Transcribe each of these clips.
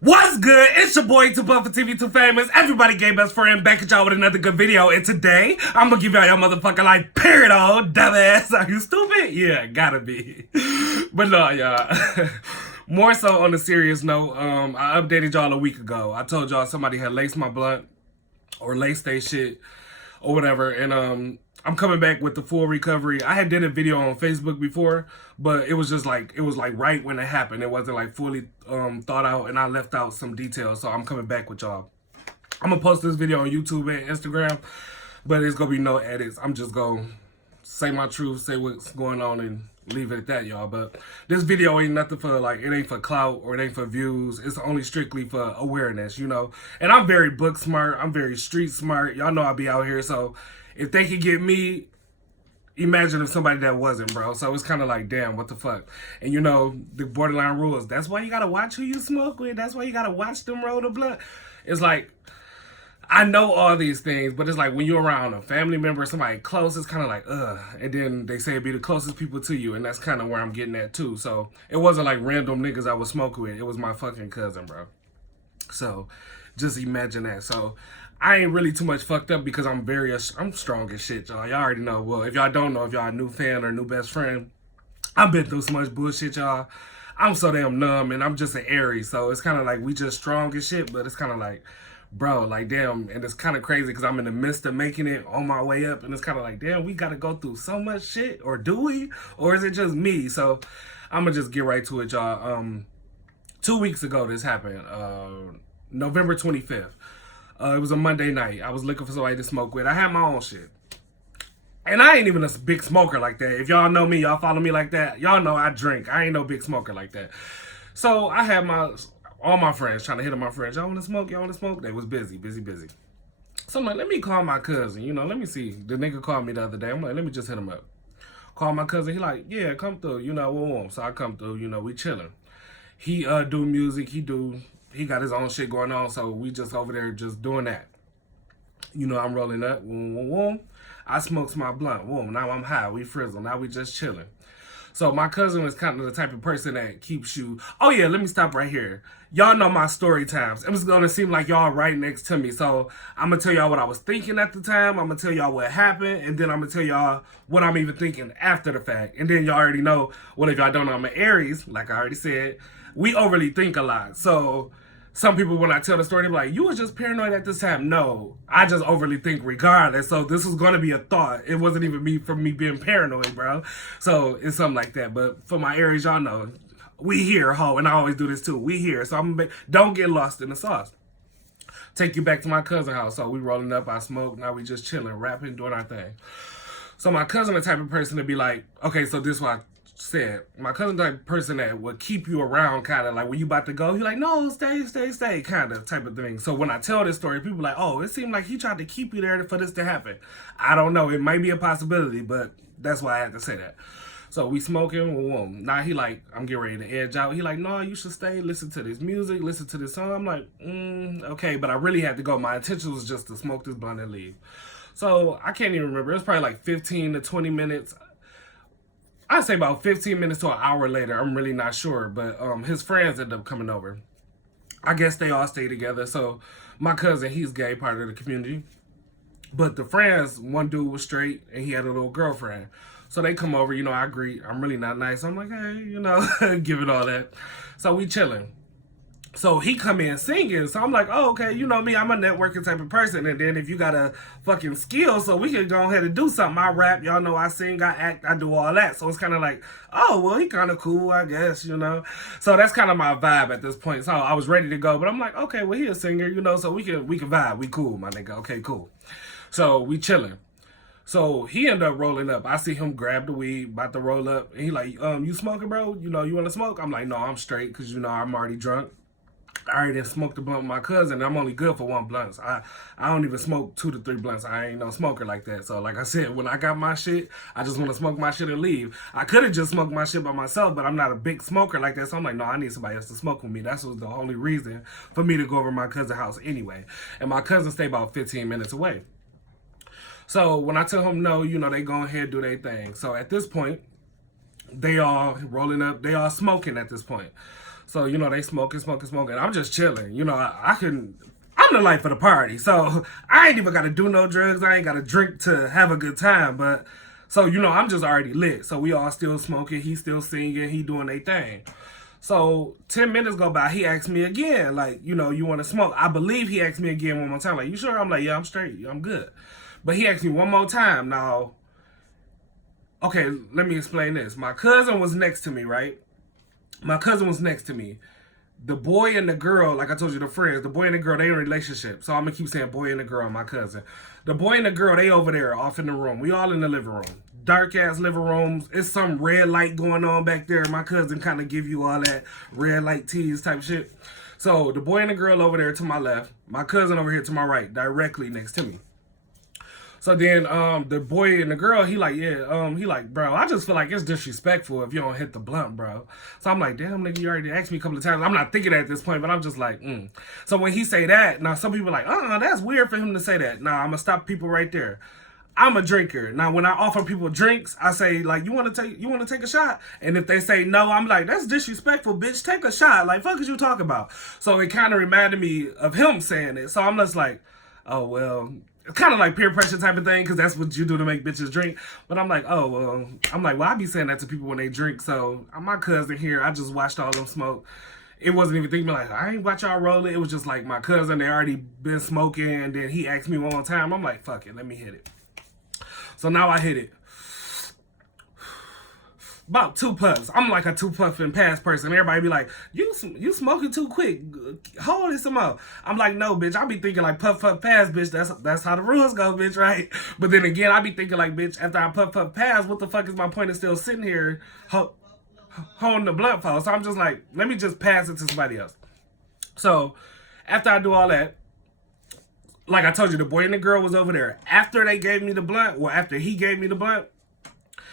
What's good? It's your boy, Too Buff for TV, Too Famous. Everybody gay best friend back at y'all with another good video. And today, I'm gonna give y'all your motherfucking life, period, oh, dumbass. Are you stupid? Yeah, gotta be. But no, y'all. More so on a serious note, I updated y'all a week ago. I told y'all somebody had laced my blunt or laced they shit or whatever. And I'm coming back with the full recovery. I had did a video on Facebook before, but it was just like, it was like right when it happened. It wasn't like fully thought out, and I left out some details. So I'm coming back with y'all. I'm gonna post this video on YouTube and Instagram, but it's gonna be no edits. I'm just gonna say my truth, say what's going on, and leave it at that, y'all. But this video ain't nothing for, like, it ain't for clout or it ain't for views. It's only strictly for awareness, you know. And I'm very book smart. I'm very street smart. Y'all know I be out here, so if they could get me, imagine if somebody that wasn't, bro. So it's kind of like, damn, what the fuck? And you know, the borderline rules. That's why you gotta watch who you smoke with. That's why you gotta watch them roll the blunt. It's like, I know all these things, but it's like when you're around a family member or somebody close, it's kind of like, ugh. And then they say it'd be the closest people to you, and that's kind of where I'm getting at too. So it wasn't like random niggas I was smoking with. It was my fucking cousin, bro. So just imagine that. So I ain't really too much fucked up because I'm strong as shit, y'all. Y'all already know. Well, if y'all don't know, if y'all a new fan or new best friend, I've been through so much bullshit, y'all. I'm so damn numb, and I'm just an Aries. So it's kind of like we just strong as shit, but it's kind of like, bro, like, damn. And it's kind of crazy because I'm in the midst of making it on my way up, and it's kind of like, damn, we got to go through so much shit, or do we? Or is it just me? So I'm going to just get right to it, y'all. 2 weeks ago, this happened. November 25th. It was a Monday night. I was looking for somebody to smoke with. I had my own shit. And I ain't even a big smoker like that. If y'all know me, y'all follow me like that, y'all know I drink. I ain't no big smoker like that. So I had all my friends trying to hit on my friends. Y'all want to smoke? Y'all want to smoke? They was busy. So I'm like, let me call my cousin. You know, let me see. The nigga called me the other day. I'm like, let me just hit him up. Call my cousin. He like, yeah, come through. You know, we're warm. So I come through. You know, we chilling. He do music. He got his own shit going on, so we just over there just doing that. You know, I'm rolling up. I smokes my blunt. Now I'm high. We frizzle. Now we just chilling. So my cousin is kind of the type of person that keeps you... Oh, yeah, let me stop right here. Y'all know my story times. It was going to seem like y'all right next to me. So I'm going to tell y'all what I was thinking at the time. I'm going to tell y'all what happened. And then I'm going to tell y'all what I'm even thinking after the fact. And then y'all already know, well, if y'all don't know, I'm an Aries, like I already said. We overly think a lot. So some people, when I tell the story, they're like, you were just paranoid at this time. No, I just overly think regardless. So this was going to be a thought. It wasn't even me being paranoid, bro. So it's something like that. But for my Aries, y'all know, we here, ho. And I always do this too. We here. So don't get lost in the sauce. Take you back to my cousin's house. So we rolling up, I smoke. Now we just chilling, rapping, doing our thing. So my cousin, the type of person to be like, okay, so this is what I said. My cousin, the type of person that would keep you around, kind of like when you about to go, he like, no, stay, kind of type of thing. So when I tell this story, people like, oh, it seemed like he tried to keep you there for this to happen. I don't know. It might be a possibility, but that's why I had to say that. So we smoking. Now he like, I'm getting ready to edge out. He like, no, you should stay, listen to this music, listen to this song. I'm like, okay, but I really had to go. My intention was just to smoke this blunt and leave. So I can't even remember. It was probably like 15 to 20 minutes. I'd say about 15 minutes to an hour later. I'm really not sure. But his friends ended up coming over. I guess they all stayed together. So my cousin, he's gay, part of the community. But the friends, one dude was straight and he had a little girlfriend. So they come over, you know, I agree. I'm really not nice. I'm like, hey, you know, give it all that. So we chilling. So he come in singing. So I'm like, oh, okay, you know me, I'm a networking type of person. And then if you got a fucking skill, so we can go ahead and do something. I rap, y'all know I sing, I act, I do all that. So it's kind of like, oh, well, he kind of cool, I guess, you know. So that's kind of my vibe at this point. So I was ready to go, but I'm like, okay, well, he a singer, you know, so we can vibe. We cool, my nigga. Okay, cool. So we chilling. So he ended up rolling up. I see him grab the weed, about to roll up. And he like, you smoking, bro? You know, you want to smoke? I'm like, no, I'm straight because, you know, I'm already drunk. I already smoked a blunt with my cousin. I'm only good for one blunt. So I don't even smoke 2 to 3 blunts. I ain't no smoker like that. So like I said, when I got my shit, I just want to smoke my shit and leave. I could have just smoked my shit by myself, but I'm not a big smoker like that. So I'm like, no, I need somebody else to smoke with me. That was the only reason for me to go over to my cousin's house anyway. And my cousin stayed about 15 minutes away. So when I tell him no, you know, they go ahead do their thing. So at this point, they all rolling up. They all smoking at this point. So, you know, they smoking. I'm just chilling. You know, I'm the life of the party. So I ain't even got to do no drugs. I ain't got to drink to have a good time. But, so, you know, I'm just already lit. So we all still smoking. He still singing. He doing their thing. So 10 minutes go by. He asked me again, like, you know, you want to smoke? I believe he asked me again one more time. Like, you sure? I'm like, yeah, I'm straight. I'm good. But he asked me one more time. Now, okay, let me explain this. My cousin was next to me, right? My cousin was next to me. The boy and the girl, like I told you, the friends, the boy and the girl, they in a relationship. So I'm going to keep saying boy and the girl, my cousin. The boy and the girl, they over there, off in the room. We all in the living room. Dark-ass living rooms. It's some red light going on back there. My cousin kind of give you all that red light tease type shit. So the boy and the girl over there to my left. My cousin over here to my right, directly next to me. So then the boy and the girl, he like, bro, I just feel like it's disrespectful if you don't hit the blunt, bro. So I'm like, damn, nigga, you already asked me a couple of times. I'm not thinking at this point, but I'm just like, So when he say that, now some people are like, that's weird for him to say that. Nah, I'm gonna stop people right there. I'm a drinker. Now, when I offer people drinks, I say, like, you want to take a shot? And if they say no, I'm like, that's disrespectful, bitch. Take a shot. Like, fuck is you talking about? So it kind of reminded me of him saying it. So I'm just like, oh, well, it's kind of like peer pressure type of thing, because that's what you do to make bitches drink. But I'm like, oh, well, I be saying that to people when they drink. So my cousin here, I just watched all them smoke. It wasn't even thinking like, I ain't watch y'all roll it. It was just like my cousin, they already been smoking. And then he asked me one more time. I'm like, fuck it, let me hit it. So now I hit it. About 2 puffs. I'm like a 2 puff and pass person. Everybody be like, you smoking too quick. Hold it some more. I'm like, no, bitch. I be thinking like puff, pass, bitch. That's how the rules go, bitch, right? But then again, I be thinking like, bitch, after I puff, pass, what the fuck is my point of still sitting here holding the blunt for? So I'm just like, let me just pass it to somebody else. So after I do all that, like I told you, the boy and the girl was over there. After they gave me the blunt, or after he gave me the blunt,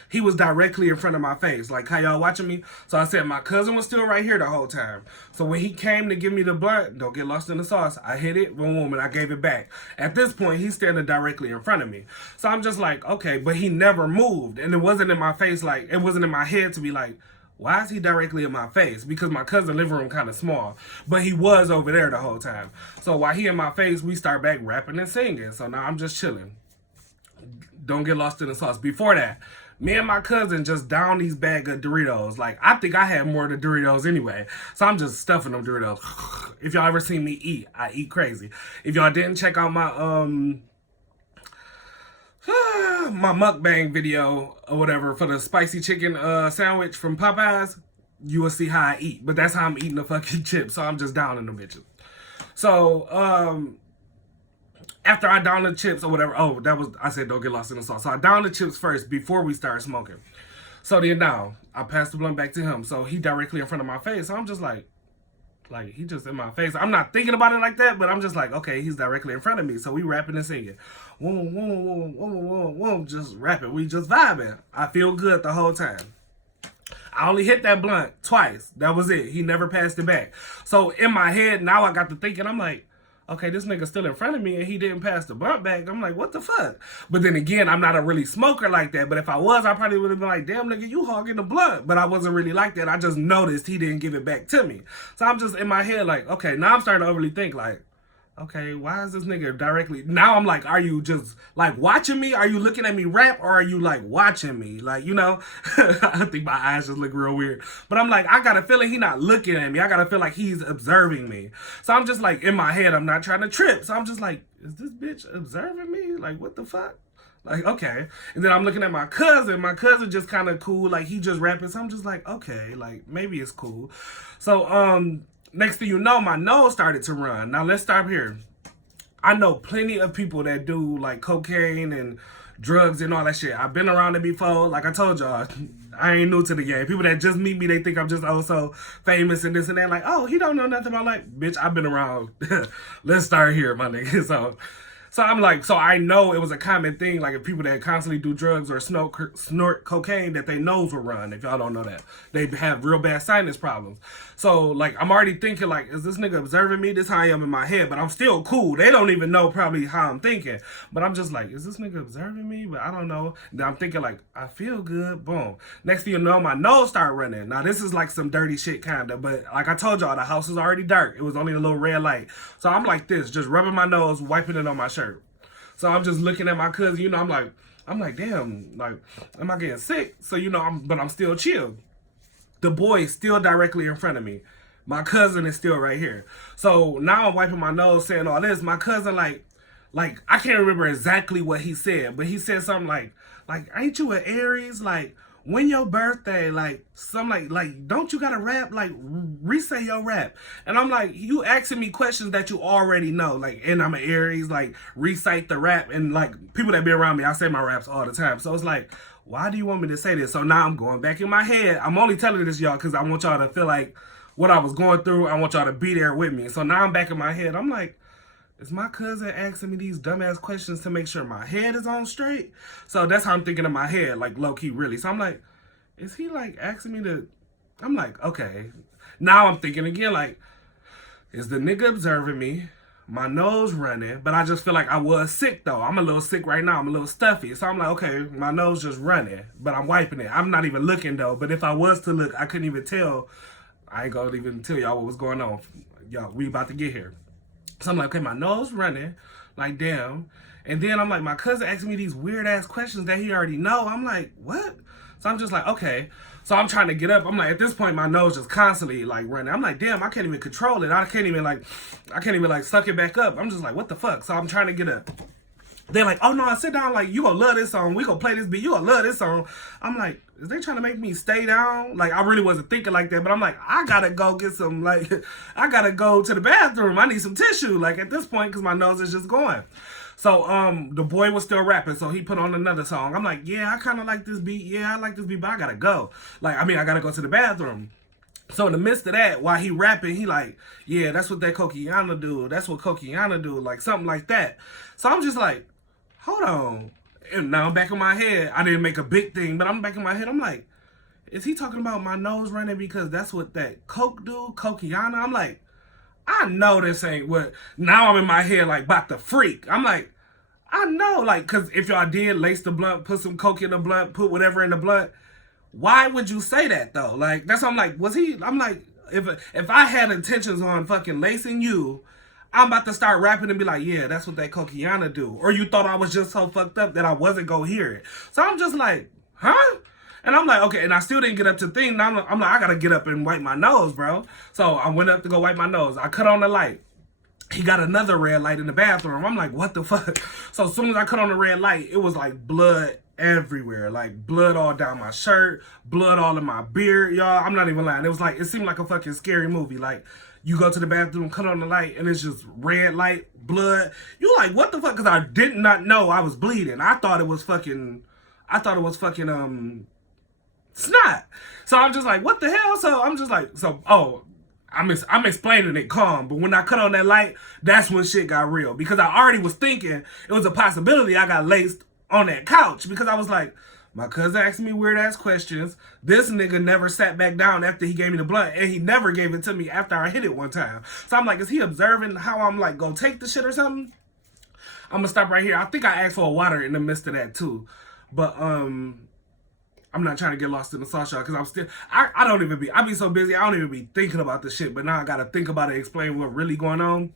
he was directly in front of my face. Like, how y'all watching me? So I said, my cousin was still right here the whole time. So when he came to give me the blunt, don't get lost in the sauce, I hit it, boom, and I gave it back. At this point, he's standing directly in front of me. So I'm just like, okay, but he never moved. And it wasn't in my face, like, it wasn't in my head to be like, why is he directly in my face? Because my cousin's living room kind of small. But he was over there the whole time. So while he in my face, we start back rapping and singing. So now I'm just chilling. Don't get lost in the sauce. Before that, me and my cousin just down these bag of Doritos. Like, I think I had more of the Doritos anyway. So I'm just stuffing them Doritos. If y'all ever seen me eat, I eat crazy. If y'all didn't check out my my mukbang video or whatever for the spicy chicken sandwich from Popeyes, you will see how I eat. But that's how I'm eating the fucking chips. So I'm just downing them bitches. So after I down the chips or whatever, I said don't get lost in the sauce. So I downed the chips first before we started smoking. So then now I passed the blunt back to him. So he directly in front of my face. So I'm just like he just in my face. I'm not thinking about it like that, but I'm just like, okay, he's directly in front of me. So we rapping and singing. Just rapping. We just vibing. I feel good the whole time. I only hit that blunt twice. That was it. He never passed it back. So in my head, now I got to thinking, I'm like, okay, this nigga's still in front of me and he didn't pass the blunt back. I'm like, what the fuck? But then again, I'm not a really smoker like that. But if I was, I probably would have been like, damn, nigga, you hogging the blunt. But I wasn't really like that. I just noticed he didn't give it back to me. So I'm just in my head like, okay, now I'm starting to overly think like, okay, why is this nigga directly? Now I'm like, are you just like watching me? Are you looking at me rap or are you like watching me? Like, you know, I think my eyes just look real weird. But I'm like, I got a feeling he not looking at me. I got to feel like he's observing me. So I'm just like in my head, I'm not trying to trip. So I'm just like, is this bitch observing me? Like, what the fuck? Like, okay. And then I'm looking at my cousin. My cousin just kind of cool. Like, he just rapping. So I'm just like, okay, like maybe it's cool. So, next thing you know, my nose started to run. Now, let's stop here. I know plenty of people that do, like, cocaine and drugs and all that shit. I've been around it before. Like I told y'all, I ain't new to the game. People that just meet me, they think I'm just so famous and this and that. Like, oh, he don't know nothing about life. Bitch, I've been around. Let's start here, my nigga. So I'm like, so I know it was a common thing, like if people that constantly do drugs or snort cocaine, that their nose will run. If y'all don't know that, they have real bad sinus problems. So like, I'm already thinking like, is this nigga observing me? This how I am in my head, but I'm still cool. They don't even know probably how I'm thinking, but I'm just like, is this nigga observing me? But I don't know. Then I'm thinking like, I feel good. Boom. Next thing you know, my nose start running. Now this is like some dirty shit kinda, but like I told y'all, the house was already dark. It was only a little red light. So I'm like this, just rubbing my nose, wiping it on my shirt. So I'm just looking at my cousin, you know, I'm like, damn, like, am I getting sick? So, you know, I'm still chill. The boy is still directly in front of me. My cousin is still right here. So now I'm wiping my nose, saying all this. My cousin, like, I can't remember exactly what he said, but he said something like, ain't you an Aries? Like, when your birthday, like, something like, don't you gotta rap? Like, re-say your rap. And I'm like, you asking me questions that you already know. Like, and I'm an Aries, like, recite the rap. And, like, people that be around me, I say my raps all the time. So it's like, why do you want me to say this? So now I'm going back in my head. I'm only telling this, y'all, because I want y'all to feel like what I was going through. I want y'all to be there with me. So now I'm back in my head. I'm like, is my cousin asking me these dumbass questions to make sure my head is on straight? So that's how I'm thinking in my head, like low-key really. So I'm like, is he like asking me to... I'm like, okay. Now I'm thinking again, like, is the nigga observing me? My nose running, but I just feel like I was sick though. I'm a little sick right now. I'm a little stuffy. So I'm like, okay, my nose just running, but I'm wiping it. I'm not even looking though. But if I was to look, I couldn't even tell. I ain't gonna even tell y'all what was going on. Y'all, we about to get here. So I'm like, okay, my nose running, like, damn. And then I'm like, my cousin asking me these weird-ass questions that he already know. I'm like, what? So I'm just like, okay. So I'm trying to get up. I'm like, at this point, my nose just constantly, like, running. I'm like, damn, I can't even control it. I can't even suck it back up. I'm just like, what the fuck? So I'm trying to get up. They're like, oh, no, sit down. Like, you gonna love this song. We gonna play this beat. You gonna love this song. I'm like, is they trying to make me stay down? Like, I really wasn't thinking like that. But I'm like, I gotta go get some, like, I gotta go to the bathroom. I need some tissue, like, at this point, because my nose is just going. So, the boy was still rapping, so he put on another song. I'm like, yeah, I kind of like this beat. Yeah, I like this beat, but I gotta go. Like, I mean, I gotta go to the bathroom. So in the midst of that, while he rapping, he like, yeah, that's what that Coquiana do. That's what Coquiana do. Like, something like that. So I'm just like, hold on. And now I'm back in my head. I didn't make a big thing, but I'm back in my head. I'm like, is he talking about my nose running because that's what that Coke do? Coquiana? I'm like, I know this ain't what. Now I'm in my head like about the freak. I'm like, I know, like, because if y'all did lace the blunt, put some Coke in the blunt, put whatever in the blunt, why would you say that though? Like, that's what I'm like, was he, I'm like, if I had intentions on fucking lacing you, I'm about to start rapping and be like, yeah, that's what that Coquiana do. Or you thought I was just so fucked up that I wasn't gonna hear it. So I'm just like, huh? And I'm like, okay, and I still didn't get up to thing. Now I'm like, I gotta get up and wipe my nose, bro. So I went up to go wipe my nose. I cut on the light. He got another red light in the bathroom. I'm like, what the fuck? So as soon as I cut on the red light, it was like blood everywhere. Like blood all down my shirt, blood all in my beard, y'all. I'm not even lying. It was like, it seemed like a fucking scary movie. Like, you go to the bathroom, cut on the light, and it's just red light, blood. You like, what the fuck? Because I did not know I was bleeding. I thought it was fucking snot. So I'm just like, what the hell? So I'm just like, I'm explaining it calm, but when I cut on that light, that's when shit got real. Because I already was thinking it was a possibility I got laced on that couch. Because I was like, my cousin asked me weird ass questions. This nigga never sat back down after he gave me the blunt, and he never gave it to me after I hit it one time. So I'm like, is he observing how I'm like gonna take the shit or something? I'm gonna stop right here. I think I asked for a water in the midst of that too, but I'm not trying to get lost in the sauce, y'all, because I'm still, I be so busy, I don't even be thinking about this shit, but now I gotta think about it, explain what really going on,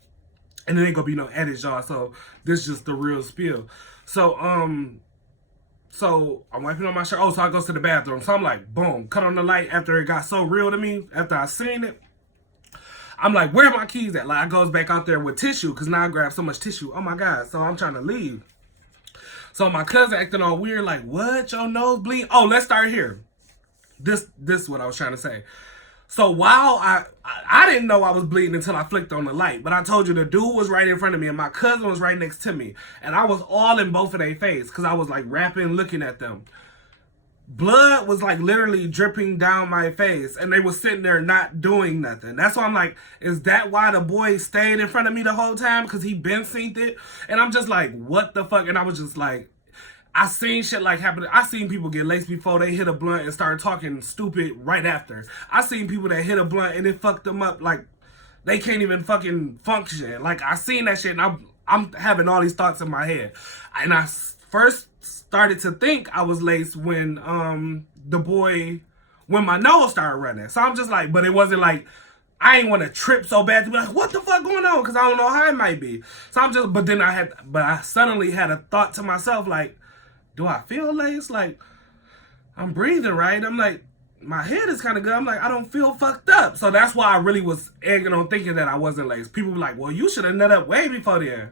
and there ain't gonna be no edits, y'all, so this is just the real spiel. So I'm wiping on my shirt. Oh, so I go to the bathroom. So I'm like, boom, cut on the light after it got so real to me, after I seen it. I'm like, where are my keys at? Like, I goes back out there with tissue, because now I grabbed so much tissue. Oh my God, so I'm trying to leave. So my cousin acting all weird, like, what? Your nose bleed? Oh, let's start here. This is what I was trying to say. So while I didn't know I was bleeding until I flicked on the light, but I told you the dude was right in front of me and my cousin was right next to me. And I was all in both of their face because I was like rapping, looking at them. blood was like literally dripping down my face, and they was sitting there not doing nothing. That's why I'm like, is that why the boy stayed in front of me the whole time? Because he been synced it. And I'm just like, what the fuck? And I was just like, I seen shit like happen. I seen people get laced before they hit a blunt and started talking stupid right after. I seen people that hit a blunt and it fucked them up, like they can't even fucking function. Like, I seen that shit, and I'm having all these thoughts in my head. And I first started to think I was laced when when my nose started running. So I'm just like, but it wasn't like, I ain't want to trip so bad to be like, what the fuck going on? Because I don't know how it might be. So I'm just, but I suddenly had a thought to myself, like, do I feel laced? Like, I'm breathing right. I'm like, my head is kind of good. I'm like, I don't feel fucked up. So that's why I really was egging on thinking that I wasn't laced. People were like, well, you should have nut up way before then.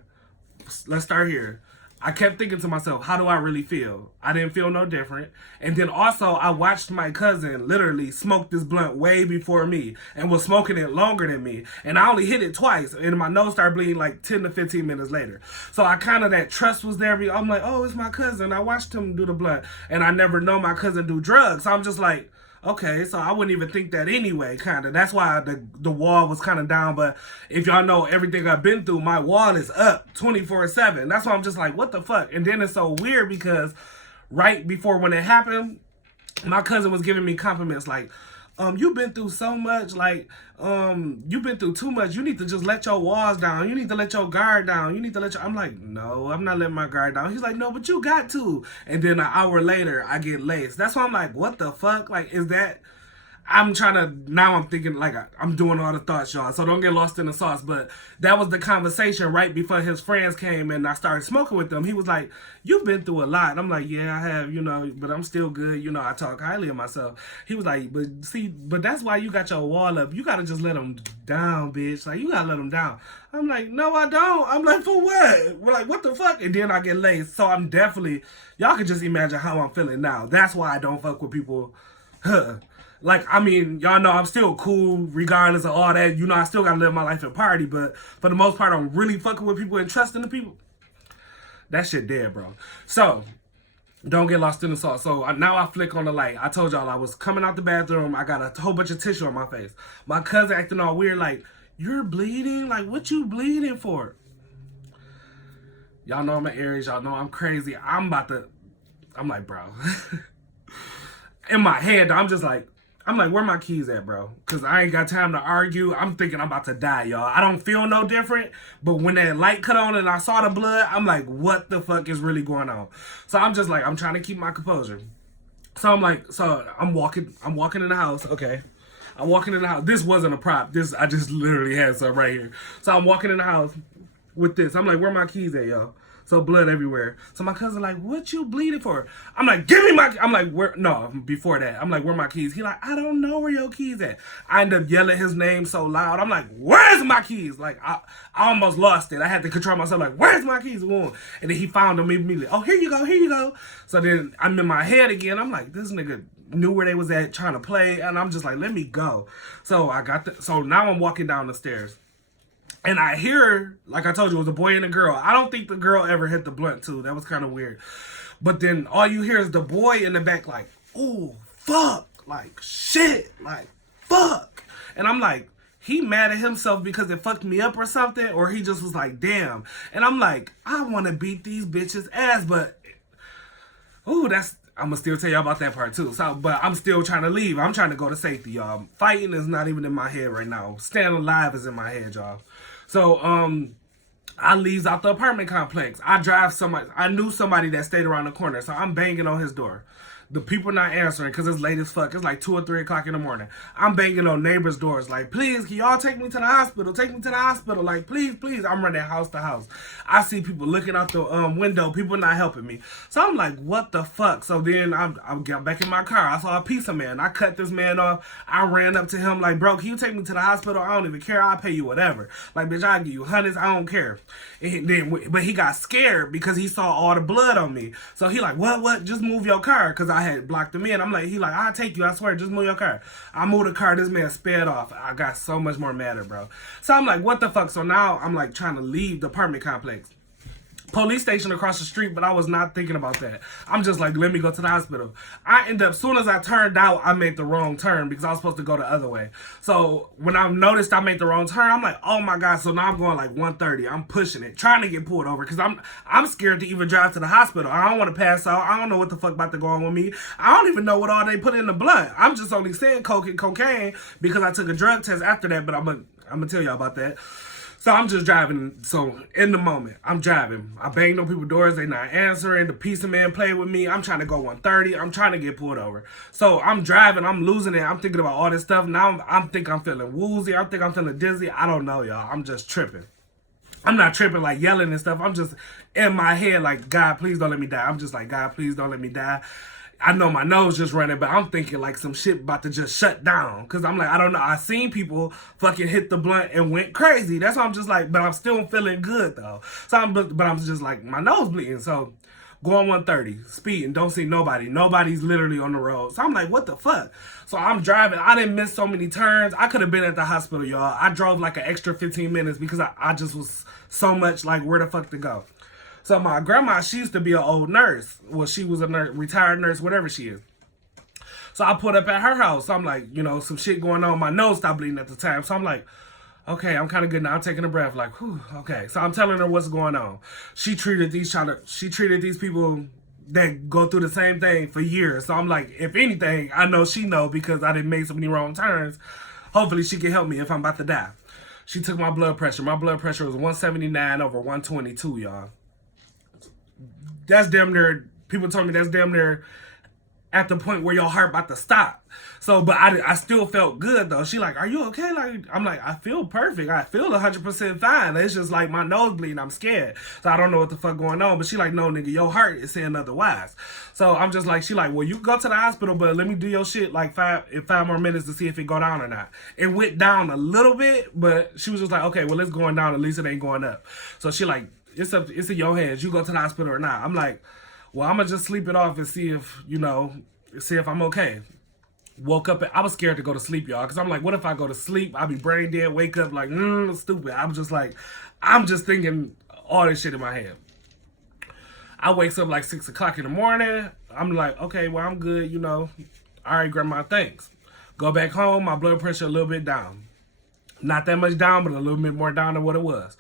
Let's start here. I kept thinking to myself, how do I really feel? I didn't feel no different. And then also, I watched my cousin literally smoke this blunt way before me and was smoking it longer than me. And I only hit it twice, and my nose started bleeding like 10 to 15 minutes later. So I kind of, that trust was there. I'm like, oh, it's my cousin. I watched him do the blunt. And I never know my cousin do drugs. So I'm just like, okay, so I wouldn't even think that anyway, kind of. That's why the wall was kind of down. But if y'all know everything I've been through, my wall is up 24/7. That's why I'm just like, what the fuck? And then it's so weird because right before when it happened, my cousin was giving me compliments like, you've been through so much, like, you've been through too much. You need to just let your walls down. You need to let your guard down. You need to let your... I'm like, no, I'm not letting my guard down. He's like, no, but you got to. And then an hour later, I get laced. That's why I'm like, what the fuck? Like, is that... I'm trying to, now I'm thinking, like, I'm doing all the thoughts, y'all, so don't get lost in the sauce. But that was the conversation right before his friends came and I started smoking with them. He was like, you've been through a lot. I'm like, yeah, I have, you know, but I'm still good. You know, I talk highly of myself. He was like, but that's why you got your wall up. You got to just let them down, bitch. Like, you got to let them down. I'm like, no, I don't. I'm like, for what? We're like, what the fuck? And then I get laced. So I'm definitely, y'all can just imagine how I'm feeling now. That's why I don't fuck with people. Like, I mean, y'all know I'm still cool regardless of all that. You know, I still gotta live my life and party, but for the most part, I'm really fucking with people and trusting the people. That shit dead, bro. So, don't get lost in the sauce. So, now I flick on the light. I told y'all I was coming out the bathroom. I got a whole bunch of tissue on my face. My cousin acting all weird, like, you're bleeding? Like, what you bleeding for? Y'all know I'm an Aries. Y'all know I'm crazy. I'm like, bro. In my head, I'm like, where my keys at, bro? Because I ain't got time to argue. I'm thinking I'm about to die, y'all. I don't feel no different. But when that light cut on and I saw the blood, I'm like, what the fuck is really going on? So I'm just like, I'm trying to keep my composure. So I'm like, I'm walking in the house. Okay. I'm walking in the house. This wasn't a prop. I just literally had some right here. So I'm walking in the house with this. I'm like, where my keys at, y'all? So blood everywhere. So my cousin like, what you bleeding for? I'm like, give me my... I'm like, where... No, before that. I'm like, where my keys? He like, I don't know where your keys at. I end up yelling his name so loud. I'm like, where's my keys? Like, I almost lost it. I had to control myself like, where's my keys? And then he found them immediately. Oh, here you go, here you go. So then I'm in my head again. I'm like, this nigga knew where they was at trying to play. And I'm just like, let me go. So so now I'm walking down the stairs. And I hear, like I told you, it was a boy and a girl. I don't think the girl ever hit the blunt, too. That was kind of weird. But then all you hear is the boy in the back like, ooh, fuck. Like, shit. Like, fuck. And I'm like, he mad at himself because it fucked me up or something? Or he just was like, damn. And I'm like, I want to beat these bitches' ass. But, ooh, I'm going to still tell y'all about that part, too. So, but I'm still trying to leave. I'm trying to go to safety, y'all. Fighting is not even in my head right now. Staying alive is in my head, y'all. So, I leaves out the apartment complex. I knew somebody that stayed around the corner, so I'm banging on his door. The people not answering because it's late as fuck. It's like 2 or 3 o'clock in the morning. I'm banging on neighbors' doors like, please, can y'all take me to the hospital? Take me to the hospital. Like, please, please. I'm running house to house. I see people looking out the window. People not helping me. So I'm like, what the fuck? So then I get back in my car. I saw a pizza man. I cut this man off. I ran up to him like, bro, can you take me to the hospital? I don't even care. I'll pay you whatever. Like, bitch, I'll give you hundreds. I don't care. But he got scared because he saw all the blood on me. So he like, what? Just move your car. Because I had blocked him in. I'm like, I'll take you. I swear, just move your car. I moved the car. This man sped off. I got so much more madder, bro. So I'm like, what the fuck? So now I'm like trying to leave the apartment complex. police station across the street, but I was not thinking about that. I'm just like, let me go to the hospital. I end up, soon as I turned out, I made the wrong turn because I was supposed to go the other way. So when I noticed I made the wrong turn, I'm like, oh my God. So now I'm going like 130. I'm pushing it, trying to get pulled over because I'm scared to even drive to the hospital. I don't want to pass out. I don't know what the fuck about to go on with me. I don't even know what all they put in the blood. I'm just only saying coke and cocaine because I took a drug test after that, but I'm gonna tell y'all about that. So I'm just driving. So in the moment, I'm driving. I banged on people's doors. They not answering. The pizza man played with me. I'm trying to go 130. I'm trying to get pulled over. So I'm driving. I'm losing it. I'm thinking about all this stuff. Now I'm think I'm feeling woozy. I think I'm feeling dizzy. I don't know, y'all. I'm just tripping. I'm not tripping like yelling and stuff. I'm just in my head like, God, please don't let me die. I'm just like, God, please don't let me die. I know my nose just running, but I'm thinking like some shit about to just shut down. Because I'm like, I don't know. I seen people fucking hit the blunt and went crazy. That's why I'm just like, but I'm still feeling good though. So but I'm just like, my nose bleeding. So going 130, speeding, don't see nobody. Nobody's literally on the road. So I'm like, what the fuck? So I'm driving. I didn't miss so many turns. I could have been at the hospital, y'all. I drove like an extra 15 minutes because I just was so much like, where the fuck to go? So my grandma, she used to be an old nurse. Well, she was a nurse, retired nurse, whatever she is. So I put up at her house. I'm like, you know, some shit going on. My nose stopped bleeding at the time. So I'm like, okay, I'm kind of good now. I'm taking a breath. Like, whew, okay. So I'm telling her what's going on. She treated these people that go through the same thing for years. So I'm like, if anything, I know she know because I didn't make so many wrong turns. Hopefully she can help me if I'm about to die. She took my blood pressure. My blood pressure was 179 over 122, y'all. That's damn near, people told me that's damn near at the point where your heart about to stop. So, but I still felt good though. She like, are you okay? Like, I'm like, I feel perfect. I feel 100% fine. It's just like my nose bleeding. I'm scared. So I don't know what the fuck going on. But she like, no nigga, your heart is saying otherwise. So I'm just like, she like, well, you go to the hospital, but let me do your shit like five more minutes to see if it go down or not. It went down a little bit, but she was just like, okay, well, it's going down. At least it ain't going up. So she like, it's in your hands. You go to the hospital or not. I'm like, well, I'm going to just sleep it off and see if, you know, see if I'm okay. Woke up, I was scared to go to sleep, y'all, because I'm like, what if I go to sleep? I'll be brain dead, wake up like, stupid. I'm just like, I'm just thinking all this shit in my head. I wakes up like 6 o'clock in the morning. I'm like, okay, well, I'm good, you know. All right, grandma, thanks. Go back home, my blood pressure a little bit down. Not that much down, but a little bit more down than what it was.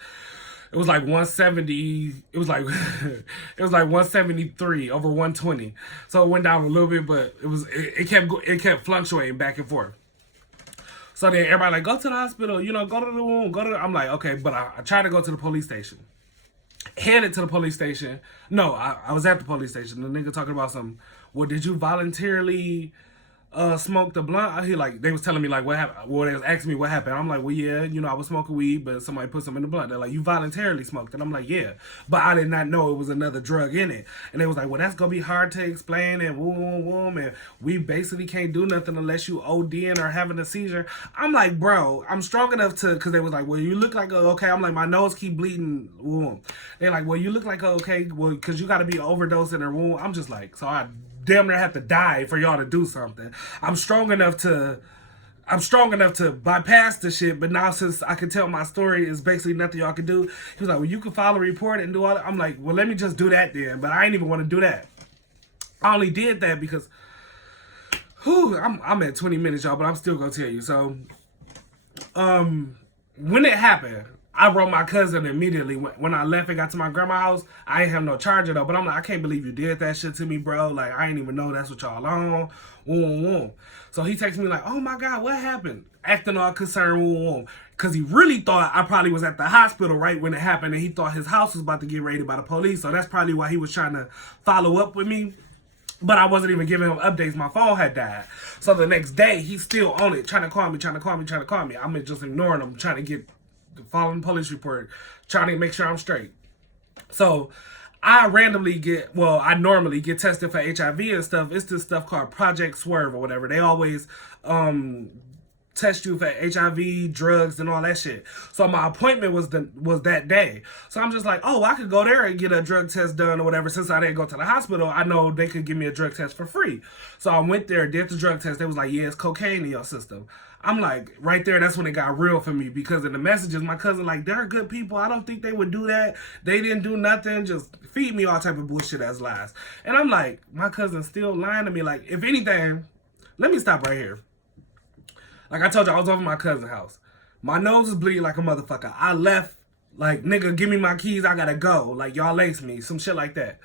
It was like 170. It was like 173 over 120. So it went down a little bit, but it kept fluctuating back and forth. So then everybody like, go to the hospital, you know, go to the room, I'm like, okay, but I tried to go to the police station. Headed to the police station. No, I was at the police station. The nigga talking about some, well, did you voluntarily smoked the blunt? They was telling me like what happened. Well, they was asking me what happened. I'm like, well, yeah, you know, I was smoking weed, but somebody put some in the blunt. They're like, you voluntarily smoked it. I'm like, yeah, but I did not know it was another drug in it. And they was like, well, that's gonna be hard to explain and and we basically can't do nothing unless you ODing or having a seizure. I'm like, bro, I'm strong enough to, because they was like, well, you look like okay. I'm like, my nose keep bleeding. They're like, well, you look like okay, well, because you got to be overdosing or wound. I'm just like, so I damn near have to die for y'all to do something. I'm strong enough to bypass the shit, but now since I can tell my story, is basically nothing y'all can do. He was like, well, you can file a report and do all that. I'm like, well, let me just do that then, but I ain't even want to do that. I only did that because, I'm at 20 minutes, y'all, but I'm still gonna tell you. So, when it happened, I wrote my cousin immediately. When I left and got to my grandma's house, I ain't have no charger though. But I'm like, I can't believe you did that shit to me, bro. Like, I ain't even know that's what y'all on. So he texted me like, oh my God, what happened? Acting all concerned, because he really thought I probably was at the hospital right when it happened, and he thought his house was about to get raided by the police. So that's probably why he was trying to follow up with me. But I wasn't even giving him updates. My phone had died. So the next day, he's still on it, trying to call me. I'm just ignoring him, trying to get following police report, trying to make sure I'm straight. So I normally get tested for HIV and stuff. It's this stuff called Project Swerve or whatever. They always test you for HIV, drugs, and all that shit. So my appointment was that day. So I'm just like, oh, I could go there and get a drug test done or whatever. Since I didn't go to the hospital, I know they could give me a drug test for free. So I went there, did the drug test. They was like, yeah, it's cocaine in your system. I'm like, right there, that's when it got real for me, because in the messages, my cousin like, they're good people. I don't think they would do that. They didn't do nothing. Just feed me all type of bullshit as lies. And I'm like, my cousin's still lying to me. Like, if anything, let me stop right here. Like I told you, I was over my cousin's house. My nose is bleeding like a motherfucker. I left, like, nigga, give me my keys. I gotta go. Like, y'all lace me. Some shit like that.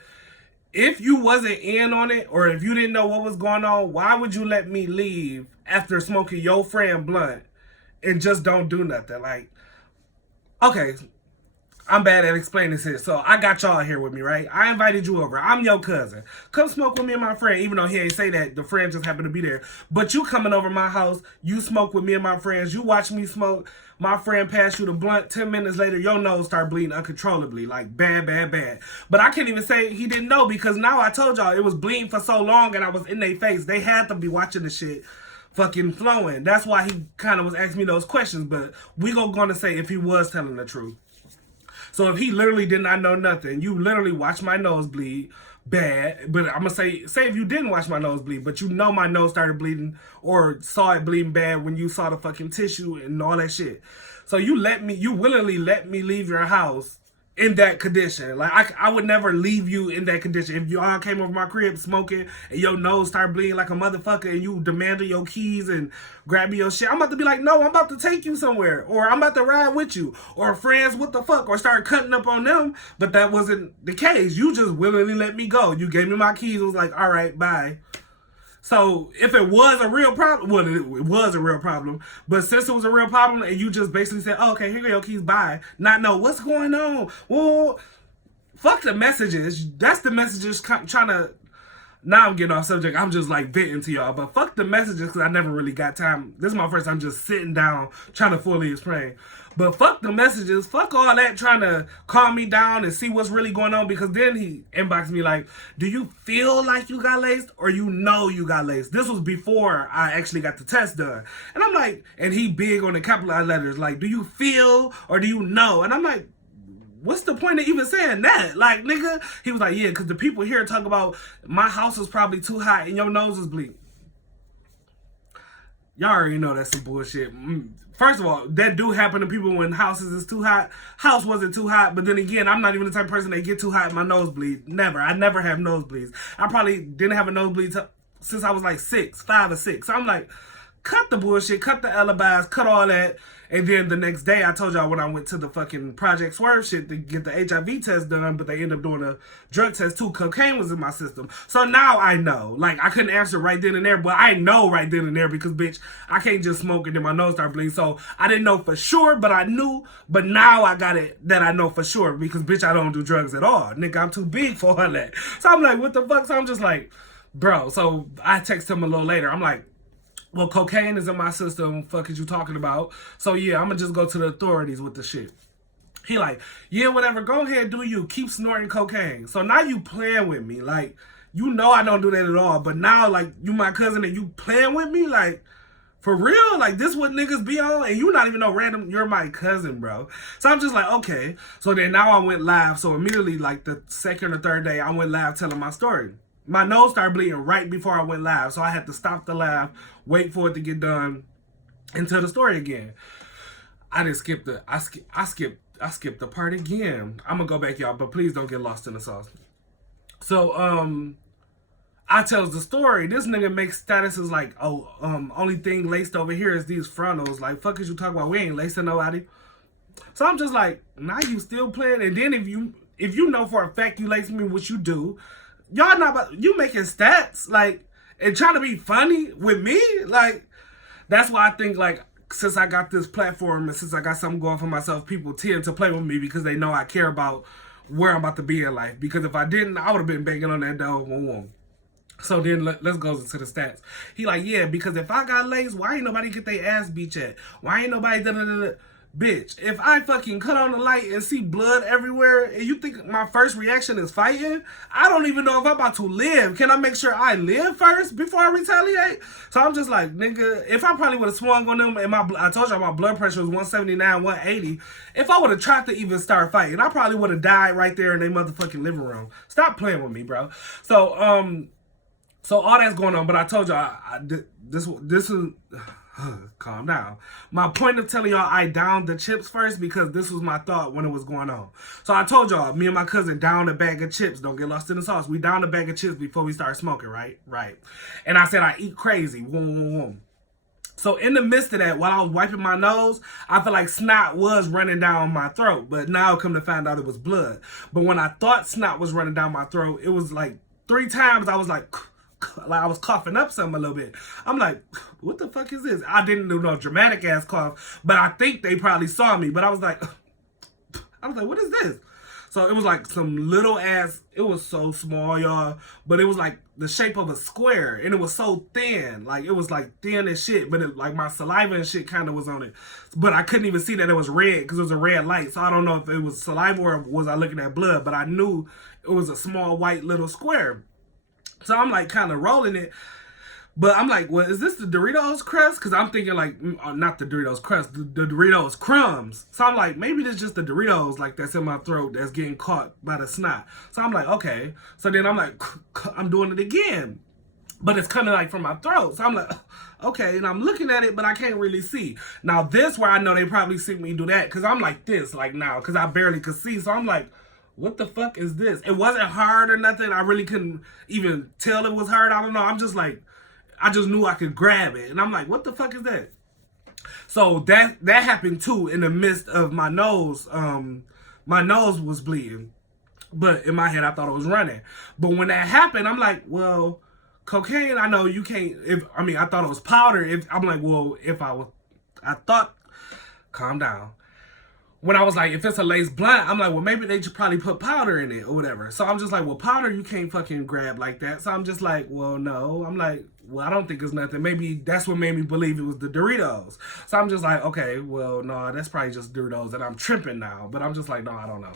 If you wasn't in on it, or if you didn't know what was going on, why would you let me leave after smoking your friend blunt and just don't do nothing? Like, okay, I'm bad at explaining this. So I got y'all here with me, right? I invited you over. I'm your cousin. Come smoke with me and my friend, even though he ain't say that. The friend just happened to be there. But you coming over my house, you smoke with me and my friends, you watch me smoke, my friend pass you the blunt, 10 minutes later, your nose start bleeding uncontrollably. Like, bad, bad, bad. But I can't even say he didn't know, because now I told y'all it was bleeding for so long and I was in their face. They had to be watching the shit fucking flowing. That's why he kind of was asking me those questions. But we gonna say if he was telling the truth. So if he literally did not know nothing, you literally watched my nose bleed bad. But I'm gonna say if you didn't watch my nose bleed, but you know my nose started bleeding or saw it bleeding bad when you saw the fucking tissue and all that shit. So you willingly let me leave your house in that condition. Like, I would never leave you in that condition. If you all came over my crib smoking and your nose started bleeding like a motherfucker and you demanded your keys and grabbing your shit, I'm about to be like, no, I'm about to take you somewhere, or I'm about to ride with you, or friends, what the fuck, or start cutting up on them. But that wasn't the case. You just willingly let me go. You gave me my keys. It was like, all right, bye. So if it was a real problem, well, it was a real problem. But since it was a real problem and you just basically said, oh, okay, here go your keys, bye. Not know what's going on. Well, fuck the messages. That's the messages trying to... Now I'm getting off subject. I'm just like venting to y'all. But fuck the messages, because I never really got time. This is my first time just sitting down trying to fully explain. But fuck the messages. Fuck all that trying to calm me down and see what's really going on. Because then he inboxed me like, do you feel like you got laced, or you know you got laced? This was before I actually got the test done. And I'm like, and he big on the capitalized letters. Like, do you feel or do you know? And I'm like, what's the point of even saying that? Like, nigga, he was like, yeah, because the people here talk about my house is probably too hot and your nose is bleeding. Y'all already know that's some bullshit. First of all, that do happen to people when houses is too hot. House wasn't too hot, but then again, I'm not even the type of person that get too hot and my nose bleed. Never. I never have nosebleeds. I probably didn't have a nosebleed since I was like 5 or 6. So I'm like, cut the bullshit, cut the alibis, cut all that. And then the next day, I told y'all when I went to the fucking Project Swerve shit to get the HIV test done, but they ended up doing a drug test too. Cocaine was in my system. So now I know. Like, I couldn't answer right then and there, but I know right then and there because, bitch, I can't just smoke and then my nose start bleeding. So I didn't know for sure, but I knew. But now I got it that I know for sure because, bitch, I don't do drugs at all. Nigga, I'm too big for all that. So I'm like, what the fuck? So I'm just like, bro. So I text him a little later. I'm like, well, cocaine is in my system. Fuck is you talking about? So yeah, I'm gonna just go to the authorities with the shit. He like, yeah, whatever. Go ahead, do you. Keep snorting cocaine. So now you playing with me. Like, you know I don't do that at all. But now, like, you my cousin and you playing with me? Like, for real? Like, this what niggas be on? And you not even no random, you're my cousin, bro. So I'm just like, okay. So then now I went live. So immediately, like, the second or third day, I went live telling my story. My nose started bleeding right before I went live. So I had to stop the live, wait for it to get done, and tell the story again. I didn't skip the, I skipped the part again. I'm gonna go back, y'all, but please don't get lost in the sauce. So, I tells the story. This nigga makes statuses like, oh, only thing laced over here is these frontals. Like, fuck is you talking about? We ain't lacing nobody. So I'm just like, now you still playing? And then if you know for a fact you lace me, which you do, y'all not about, you making stats, like, and trying to be funny with me? Like, that's why I think, like, since I got this platform and since I got something going for myself, people tend to play with me because they know I care about where I'm about to be in life. Because if I didn't, I would have been banging on that door. So then let's go into the stats. He like, yeah, because if I got laced, why ain't nobody get their ass beat yet? Why ain't nobody da-da-da-da? Bitch, if I fucking cut on the light and see blood everywhere and you think my first reaction is fighting, I don't even know if I'm about to live. Can I make sure I live first before I retaliate? So I'm just like, nigga, if I probably would have swung on them and I told y'all my blood pressure was 179, 180. If I would have tried to even start fighting, I probably would have died right there in their motherfucking living room. Stop playing with me, bro. So all that's going on, but I told y'all, this is... calm down. My point of telling y'all I downed the chips first because this was my thought when it was going on. So I told y'all, me and my cousin downed a bag of chips. Don't get lost in the sauce. We downed a bag of chips before we started smoking, right? Right. And I said I eat crazy. Boom. So in the midst of that, while I was wiping my nose, I felt like snot was running down my throat. But now come to find out it was blood. But when I thought snot was running down my throat, it was like 3 times I was like I was coughing up something a little bit. I'm like, what the fuck is this? I didn't do no dramatic ass cough, but I think they probably saw me. But I was like, what is this? So it was like some little ass, it was so small, y'all, but it was like the shape of a square, and it was so thin. Like, it was like thin as shit, but it, like my saliva and shit kind of was on it. But I couldn't even see that it was red because it was a red light. So I don't know if it was saliva or was I looking at blood, but I knew it was a small white little square. So I'm like kind of rolling it. But I'm like, well, is this the Doritos crust? Because I'm thinking like, not the Doritos crust, the Doritos crumbs. So I'm like, maybe it's just the Doritos like that's in my throat that's getting caught by the snot. So I'm like, okay. So then I'm like, I'm doing it again. But it's coming like from my throat. So I'm like, okay. And I'm looking at it, but I can't really see. Now this where I know they probably see me do that. Because I'm like this, like now. Because I barely could see. So I'm like, what the fuck is this? It wasn't hard or nothing. I really couldn't even tell it was hard. I don't know. I'm just like, I just knew I could grab it. And I'm like, what the fuck is that? So that happened too in the midst of my nose. My nose was bleeding. But in my head, I thought it was running. But when that happened, I'm like, well, cocaine, I know you can't, I thought it was powder. I'm like, well, calm down. When I was like, if it's a lace blunt, I'm like, well, maybe they should probably put powder in it or whatever. So I'm just like, well, powder you can't fucking grab like that. So I'm just like, well, no. I'm like, well, I don't think it's nothing. Maybe that's what made me believe it was the Doritos. So I'm just like, okay, well, no, that's probably just Doritos. And I'm tripping now. But I'm just like, no, I don't know.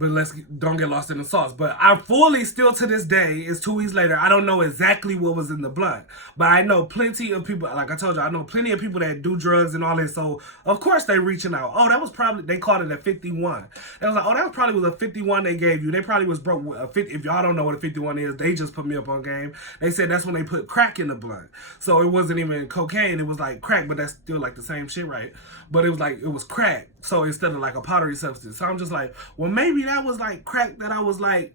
But don't get lost in the sauce. But I fully, still to this day, it's 2 weeks later, I don't know exactly what was in the blunt. But I know plenty of people, like I told you, I know plenty of people that do drugs and all this. So, of course, they reaching out. Oh, that was probably, they called it a 51. They was like, oh, that probably was a 51 they gave you. They probably was broke. If y'all don't know what a 51 is, they just put me up on game. They said that's when they put crack in the blunt. So it wasn't even cocaine. It was like crack, but that's still like the same shit, right? But it was like, it was crack. So instead of like a powdery substance. So I'm just like, well, maybe that was like crack that I was like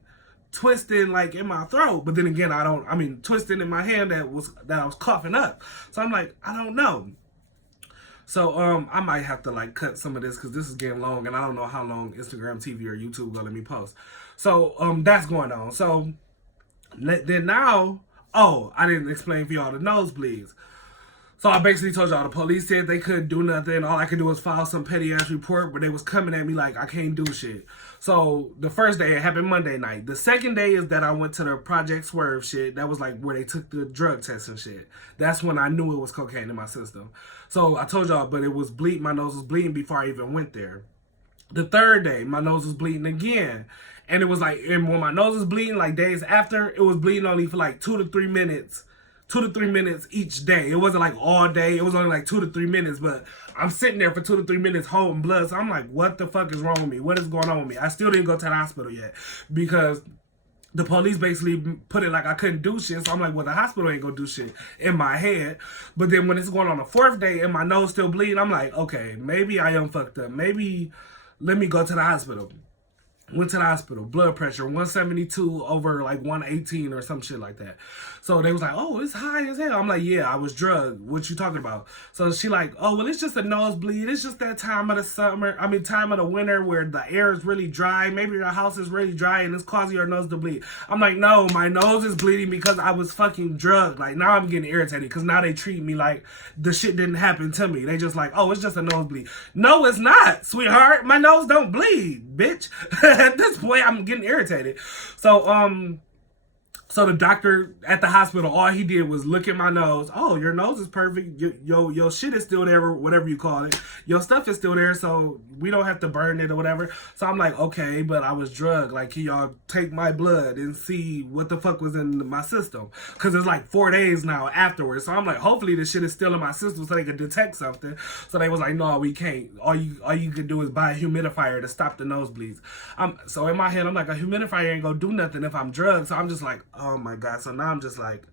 twisting like in my throat. But then again, twisting in my hand that I was coughing up. So I'm like, I don't know. So I might have to like cut some of this because this is getting long and I don't know how long Instagram TV or YouTube gonna let me post. So that's going on. So then now, I didn't explain for y'all the nosebleeds. So I basically told y'all the police said they couldn't do nothing. All I could do was file some petty ass report, but they was coming at me like I can't do shit. So the first day, it happened Monday night. The second day is that I went to the Project Swerve shit. That was like where they took the drug test and shit. That's when I knew it was cocaine in my system. So I told y'all, but it was bleeding. My nose was bleeding before I even went there. The third day, my nose was bleeding again. And it was like, and when my nose was bleeding, like days after, it was bleeding only for like 2 to 3 minutes. 2 to 3 minutes each day. It wasn't like all day. It was only like 2 to 3 minutes, but I'm sitting there for 2 to 3 minutes holding blood. So I'm like, what the fuck is wrong with me? What is going on with me? I still didn't go to the hospital yet because the police basically put it like I couldn't do shit. So I'm like, well, the hospital ain't gonna do shit in my head. But then when it's going on the 4th day and my nose still bleeding, I'm like, okay, maybe I am fucked up. Maybe let me go to the hospital. Went to the hospital, blood pressure, 172 over like 118 or some shit like that. So they was like, oh, it's high as hell. I'm like, yeah, I was drugged. What you talking about? So she like, oh, well, it's just a nosebleed. It's just that time of the summer, time of the winter where the air is really dry. Maybe your house is really dry and it's causing your nose to bleed. I'm like, no, my nose is bleeding because I was fucking drugged. Like, now I'm getting irritated because now they treat me like the shit didn't happen to me. They just like, oh, it's just a nosebleed. No, it's not, sweetheart. My nose don't bleed, bitch. At this point, I'm getting irritated. So the doctor at the hospital, all he did was look at my nose. Oh, your nose is perfect. Your shit is still there, whatever you call it. Your stuff is still there, so we don't have to burn it or whatever. So I'm like, okay, but I was drugged. Like, can y'all take my blood and see what the fuck was in my system? Because it's like 4 days now afterwards. So I'm like, hopefully this shit is still in my system so they can detect something. So they was like, no, we can't. All you could do is buy a humidifier to stop the nosebleeds. So in my head, I'm like, a humidifier ain't gonna do nothing if I'm drugged. So I'm just like, oh my God. So now I'm just like,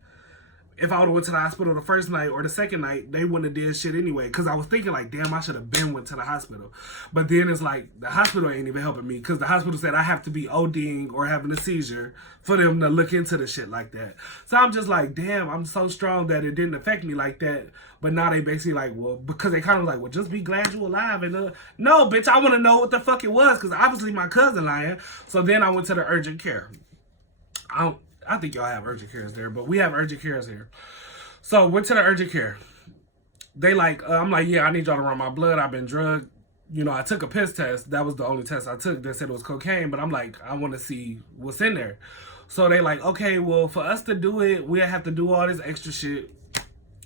if I would have went to the hospital the first night or the second night, they wouldn't have did shit anyway. Because I was thinking like, damn, I should have been went to the hospital. But then it's like, the hospital ain't even helping me. Because the hospital said I have to be ODing or having a seizure for them to look into the shit like that. So I'm just like, damn, I'm so strong that it didn't affect me like that. But now they basically like, well, because they kind of like, well, just be glad you alive. And no, bitch, I want to know what the fuck it was. Because obviously my cousin lying. So then I went to the urgent care. I think y'all have urgent cares there, but we have urgent cares here. So went to the urgent care. They like, I'm like, yeah, I need y'all to run my blood. I've been drugged. You know, I took a piss test. That was the only test I took. They said it was cocaine, but I'm like, I want to see what's in there. So they like, okay, well, for us to do it, we have to do all this extra shit.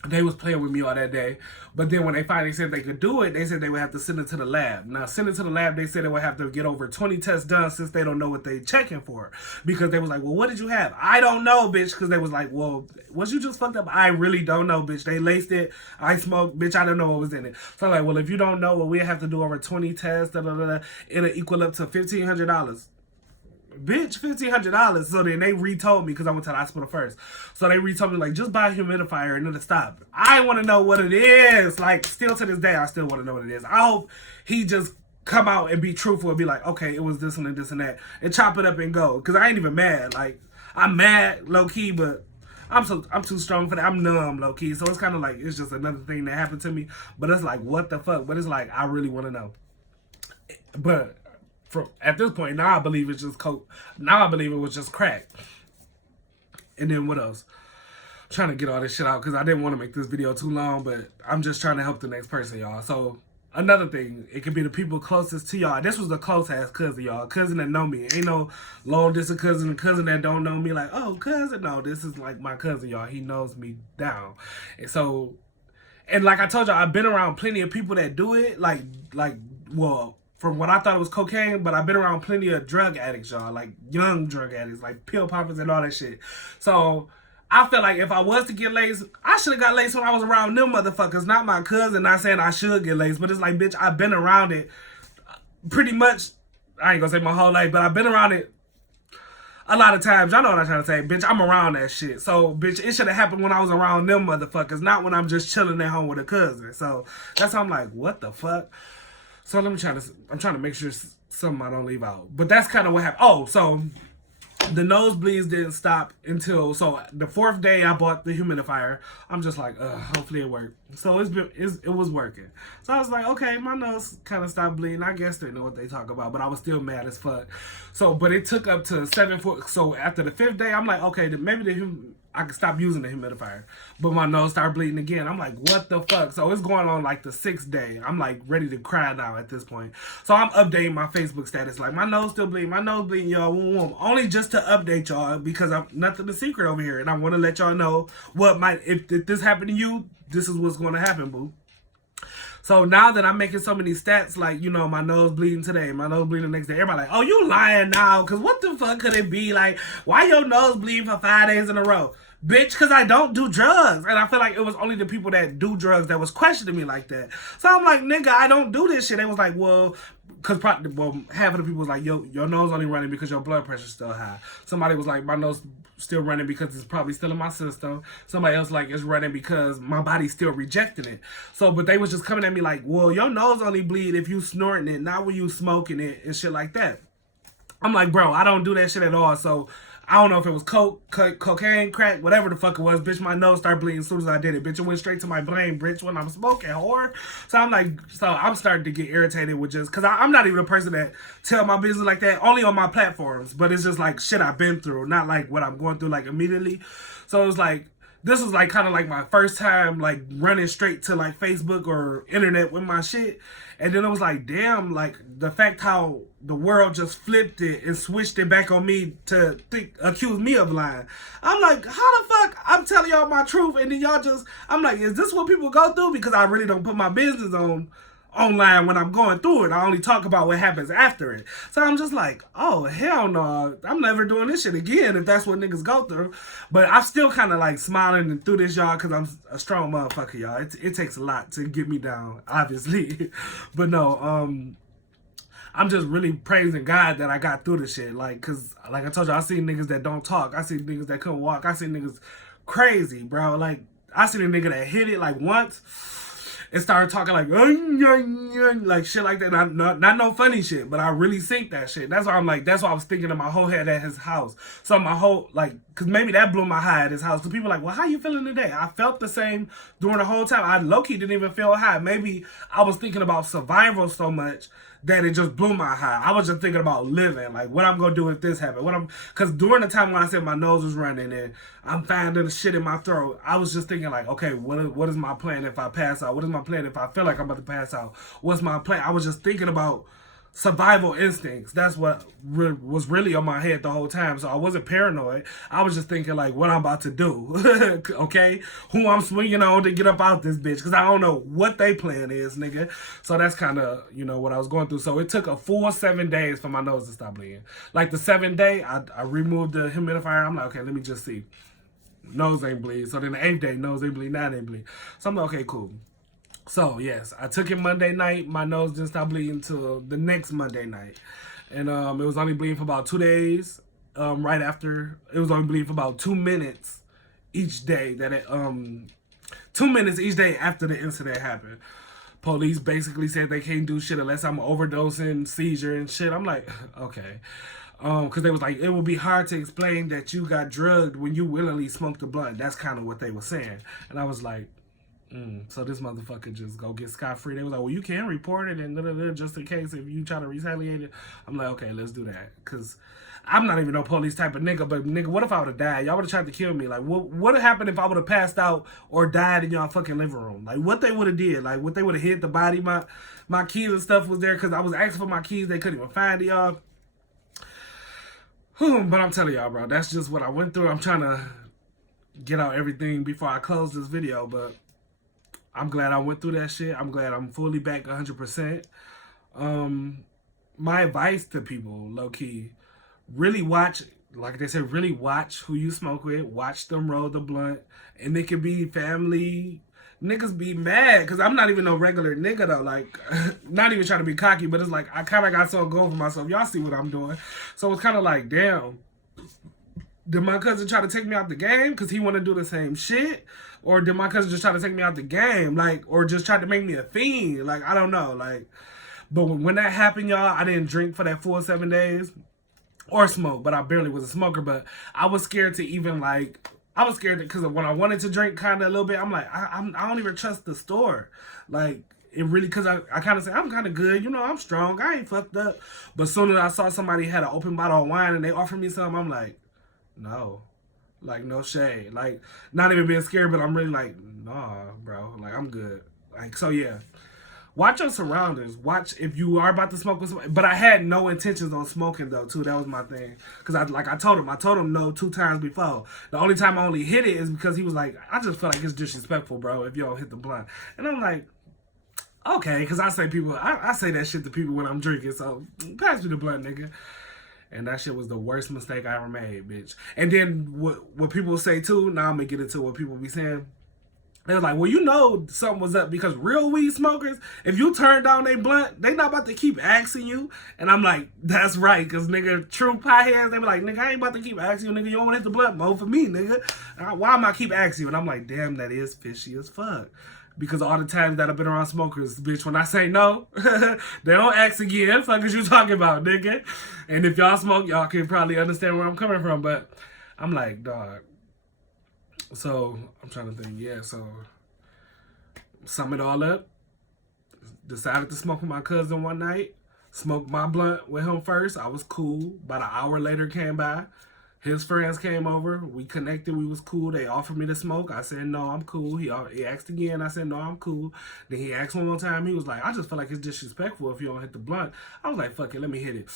They was playing with me all that day. But then when they finally said they could do it, they said they would have to send it to the lab. Now, send it to the lab, they said they would have to get over 20 tests done since they don't know what they checking for. Because they was like, well, what did you have? I don't know, bitch. Because they was like, well, was you just fucked up? I really don't know, bitch. They laced it. I smoked. Bitch, I don't know what was in it. So I'm like, well, if you don't know, well, we have to do over 20 tests. It'll equal up to $1,500. Bitch, $1,500. So then they retold me because I went to the hospital first. So they retold me like, just buy a humidifier and it'll stop. I want to know what it is. Like, still to this day, I still want to know what it is. I hope he just come out and be truthful and be like, okay, it was this and this and that, and chop it up and go. Because I ain't even mad. Like, I'm mad low key, but I'm too strong for that. I'm numb low key. So it's kind of like, it's just another thing that happened to me. But it's like, what the fuck? But it's like, I really want to know. But at this point, now I believe it's just coke. Now I believe it was just crack. And then what else? I'm trying to get all this shit out because I didn't want to make this video too long, but I'm just trying to help the next person, y'all. So another thing, it could be the people closest to y'all. This was the close-ass cousin, y'all. Cousin that know me. Ain't no long-distance cousin that don't know me. Like, oh, cousin. No, this is like my cousin, y'all. He knows me down. And so, and like I told y'all, I've been around plenty of people that do it. Well, from what I thought it was cocaine, but I've been around plenty of drug addicts, y'all, like young drug addicts, like pill poppers and all that shit. So I feel like if I was to get laced, I should have got laced when I was around them motherfuckers, not my cousin. Not saying I should get laced, but it's like, bitch, I've been around it pretty much, I ain't gonna say my whole life, but I've been around it a lot of times. Y'all know what I'm trying to say. Bitch, I'm around that shit. So, bitch, it should have happened when I was around them motherfuckers, not when I'm just chilling at home with a cousin. So that's how I'm like, what the fuck? So I'm trying to make sure something I don't leave out. But that's kind of what happened. Oh, so the nosebleeds didn't stop until, so the fourth day I bought the humidifier. I'm just like, hopefully it worked. So it was working. So I was like, okay, my nose kind of stopped bleeding. I guess they know what they talk about, but I was still mad as fuck. So, but it took up to 7 4. So after the 5th day, I'm like, okay, maybe I could stop using the humidifier. But my nose started bleeding again. I'm like, what the fuck? So it's going on like the 6th day. I'm like ready to cry now at this point. So I'm updating my Facebook status. Like, my nose still bleeding. My nose bleeding, y'all. Only just to update y'all because I'm nothing a secret over here. And I want to let y'all know what if this happened to you, this is what's going to happen, boo. So now that I'm making so many stats, like, you know, my nose bleeding today, my nose bleeding the next day, everybody like, oh, you lying now, because what the fuck could it be? Like, why your nose bleeding for 5 days in a row? Bitch, because I don't do drugs. And I feel like it was only the people that do drugs that was questioning me like that. So I'm like, nigga, I don't do this shit. They was like, well, because half of the people was like, your nose only running because your blood pressure's still high. Somebody was like, my nose still running because it's probably still in my system. Somebody else like, it's running because my body's still rejecting it. So, but they was just coming at me like, well, your nose only bleed if you snorting it, not when you smoking it and shit like that. I'm like, bro, I don't do that shit at all. So I don't know if it was cocaine, crack, whatever the fuck it was. Bitch, my nose started bleeding as soon as I did it. Bitch, it went straight to my brain, bitch, when I'm smoking, whore. So I'm like, I'm starting to get irritated with just, because I'm not even a person that tell my business like that, only on my platforms. But it's just like shit I've been through, not like what I'm going through like immediately. So it was like, this was like kind of like my first time like running straight to like Facebook or internet with my shit. And then it was like, damn, like the fact how the world just flipped it and switched it back on me to accuse me of lying. I'm like, how the fuck I'm telling y'all my truth and then y'all just, I'm like, is this what people go through? Because I really don't put my business online when I'm going through it. I only talk about what happens after it. So I'm just like, oh, hell no. I'm never doing this shit again if that's what niggas go through. But I'm still kind of like smiling through this, y'all, because I'm a strong motherfucker, y'all. It takes a lot to get me down, obviously. But no, I'm just really praising God that I got through this shit. Like, because like I told you, I see niggas that don't talk. I see niggas that couldn't walk. I see niggas crazy, bro. Like, I seen a nigga that hit it like once and started talking like shit like that. Not no funny shit, but I really think that shit. That's why I'm like, that's why I was thinking in my whole head at his house. So my whole, like, cause maybe that blew my high at his house. So people like, well, how you feeling today? I felt the same during the whole time. I low-key didn't even feel high. Maybe I was thinking about survival so much that it just blew my high. I was just thinking about living, like what I'm gonna do if this happened. Cause during the time when I said my nose was running and I'm finding the shit in my throat, I was just thinking like, okay, what is my plan if I pass out? What is my plan if I feel like I'm about to pass out? What's my plan? I was just thinking about survival instincts. That's what was really on my head the whole time. So I wasn't paranoid. I was just thinking like what I'm about to do. Okay? Who I'm swinging on to get up out this bitch. Because I don't know what they plan is, nigga. So that's kind of, you know, what I was going through. So it took a full 7 days for my nose to stop bleeding. Like the 7th day, I removed the humidifier. I'm like, okay, let me just see. Nose ain't bleed. So then the 8th day, nose ain't bleed. Now it ain't bleed. So I'm like, okay, cool. So, yes, I took it Monday night. My nose didn't stop bleeding until the next Monday night. And it was only bleeding for about 2 days. Right after, it was only bleeding for about 2 minutes each day. 2 minutes each day after the incident happened. Police basically said they can't do shit unless I'm overdosing, seizure, and shit. I'm like, okay. Because they was like, it would be hard to explain that you got drugged when you willingly smoked a blunt. That's kind of what they were saying. And I was like, so this motherfucker just go get scot-free. They was like, well, you can report it and just in case if you try to retaliate it. I'm like, okay, let's do that. Because I'm not even no police type of nigga, but nigga, what if I would have died? Y'all would have tried to kill me. Like, what would have happened if I would have passed out or died in y'all fucking living room? Like, what they would have did? Like, what they would have hid the body? My keys and stuff was there because I was asking for my keys. They couldn't even find it, y'all. But I'm telling y'all, bro, that's just what I went through. I'm trying to get out everything before I close this video, but I'm glad I went through that shit. I'm glad I'm fully back 100%. My advice to people, low-key, really watch, like they said, really watch who you smoke with. Watch them roll the blunt. And it could be family. Niggas be mad because I'm not even no regular nigga, though. Like, not even trying to be cocky, but it's like, I kind of got something going for myself. Y'all see what I'm doing. So it's kind of like, damn. Did my cousin try to take me out the game because he want to do the same shit? Or did my cousin just try to take me out the game? Like, or just try to make me a fiend? Like, I don't know. Like, but when that happened, y'all, I didn't drink for that full 7 days or smoke, but I barely was a smoker. But I was scared to even, like, I was scared because when I wanted to drink kind of a little bit, I'm like, I don't even trust the store. Like, it really, because I kind of say, I'm kind of good. You know, I'm strong. I ain't fucked up. But as soon as I saw somebody had an open bottle of wine and they offered me something, I'm like, no. Like, no shade. Like, not even being scared, but I'm really like, nah, bro. Like, I'm good. Like, so yeah. Watch your surroundings. Watch if you are about to smoke with somebody. But I had no intentions on smoking, though, too. That was my thing. Because, I told him no 2 times before. The only time I only hit it is because he was like, I just feel like it's disrespectful, bro, if you don't hit the blunt. And I'm like, okay. Because I say that shit to people when I'm drinking. So, pass me the blunt, nigga. And that shit was the worst mistake I ever made, bitch. And then what people say too, now I'm gonna get into what people be saying. They're like, well, you know something was up because real weed smokers, if you turn down they blunt, they not about to keep asking you. And I'm like, that's right, because nigga, true pieheads, they be like, nigga, I ain't about to keep asking you, nigga, you don't want to hit the blunt, more for me, nigga. Why am I keep asking you? And I'm like, damn, that is fishy as fuck. Because all the times that I've been around smokers, bitch, when I say no, they don't ask again. Fuck is you talking about, nigga? And if y'all smoke, y'all can probably understand where I'm coming from. But I'm like, dog. So I'm trying to think. Yeah, so sum it all up. Decided to smoke with my cousin one night. Smoked my blunt with him first. I was cool. About an hour later came by. His friends came over. We connected. We was cool. They offered me to smoke. I said, no, I'm cool. He asked again. I said, no, I'm cool. Then he asked one more time. He was like, I just feel like it's disrespectful if you don't hit the blunt. I was like, fuck it. Let me hit it.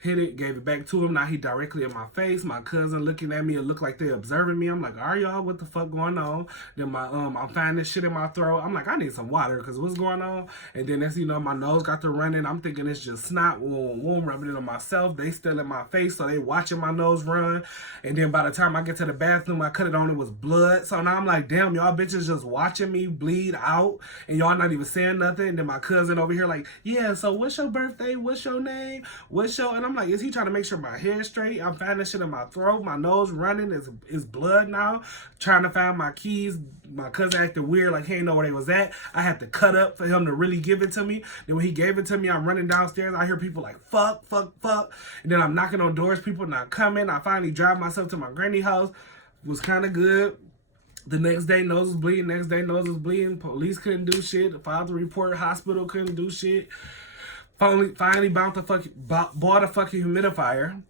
Hit it. Gave it back to him. Now he directly in my face. My cousin looking at me. It looked like they observing me. I'm like, all right, y'all, what the fuck going on? Then I'm finding this shit in my throat. I'm like, I need some water because what's going on? And then as you know, my nose got to running. I'm thinking it's just snot. Rubbing it on myself. They still in my face, so they watching my nose run. on. And then by the time I get to the bathroom, I cut it on, it was blood. So now I'm like, damn, y'all bitches just watching me bleed out and y'all not even saying nothing. And then my cousin over here like, yeah, so what's your birthday? What's your name? What's your... And I'm like, is he trying to make sure my hair's straight? I'm finding shit in my throat. My nose running. It's blood now. Trying to find my keys. My cousin acted weird, like he ain't know where they was at. I had to cut up for him to really give it to me. Then when he gave it to me, I'm running downstairs. I hear people like, fuck, fuck, fuck. And then I'm knocking on doors, people not coming. I finally drive myself to my granny house. It was kind of good. The next day, nose was bleeding. Next day, nose was bleeding. Police couldn't do shit. Filed the report. Hospital couldn't do shit. Finally bought a fucking humidifier.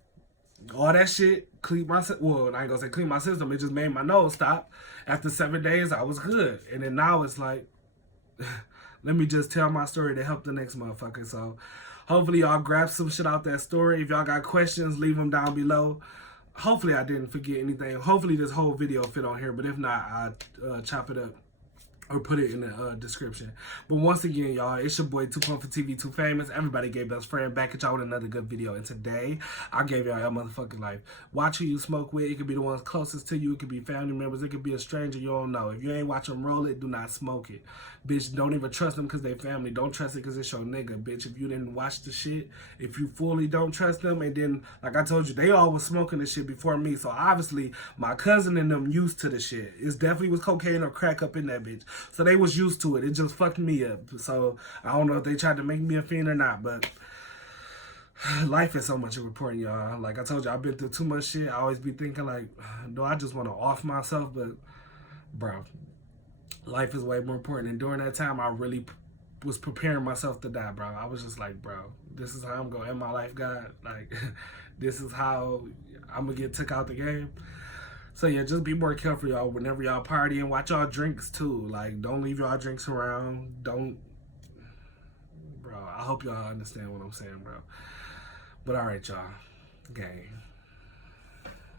All that shit cleaned my... Well, I ain't gonna say clean my system. It just made my nose stop. After 7 days, I was good. And then now it's like... let me just tell my story to help the next motherfucker. So, hopefully y'all grab some shit out that story. If y'all got questions, leave them down below. Hopefully I didn't forget anything. Hopefully this whole video fit on here. But if not, I'll chop it up or put it in the description. But once again, y'all, it's your boy 2 for TV, 2 Famous. Everybody gave best friend. Back at y'all with another good video. And today, I gave y'all motherfucking life. Watch who you smoke with. It could be the ones closest to you. It could be family members. It could be a stranger you don't know. If you ain't watch them roll it, do not smoke it. Bitch, don't even trust them because they family. Don't trust it because it's your nigga, bitch. If you didn't watch the shit, if you fully don't trust them, and then, like I told you, they all was smoking this shit before me. So obviously, my cousin and them used to the shit. It definitely was cocaine or crack up in that bitch. So they was used to it. It just fucked me up. So I don't know if they tried to make me a fiend or not, but life is so much important, y'all. Like I told you, I've been through too much shit. I always be thinking like, do I just want to off myself? But bro, life is way more important. And during that time, I really was preparing myself to die, bro. I was just like, bro, this is how I'm going to end my life, God. Like, this is how I'm going to get took out the game. So yeah, just be more careful, y'all, whenever y'all party, and watch y'all drinks too. Like, don't leave y'all drinks around. Don't, bro, I hope y'all understand what I'm saying, bro. But all right, y'all, gang.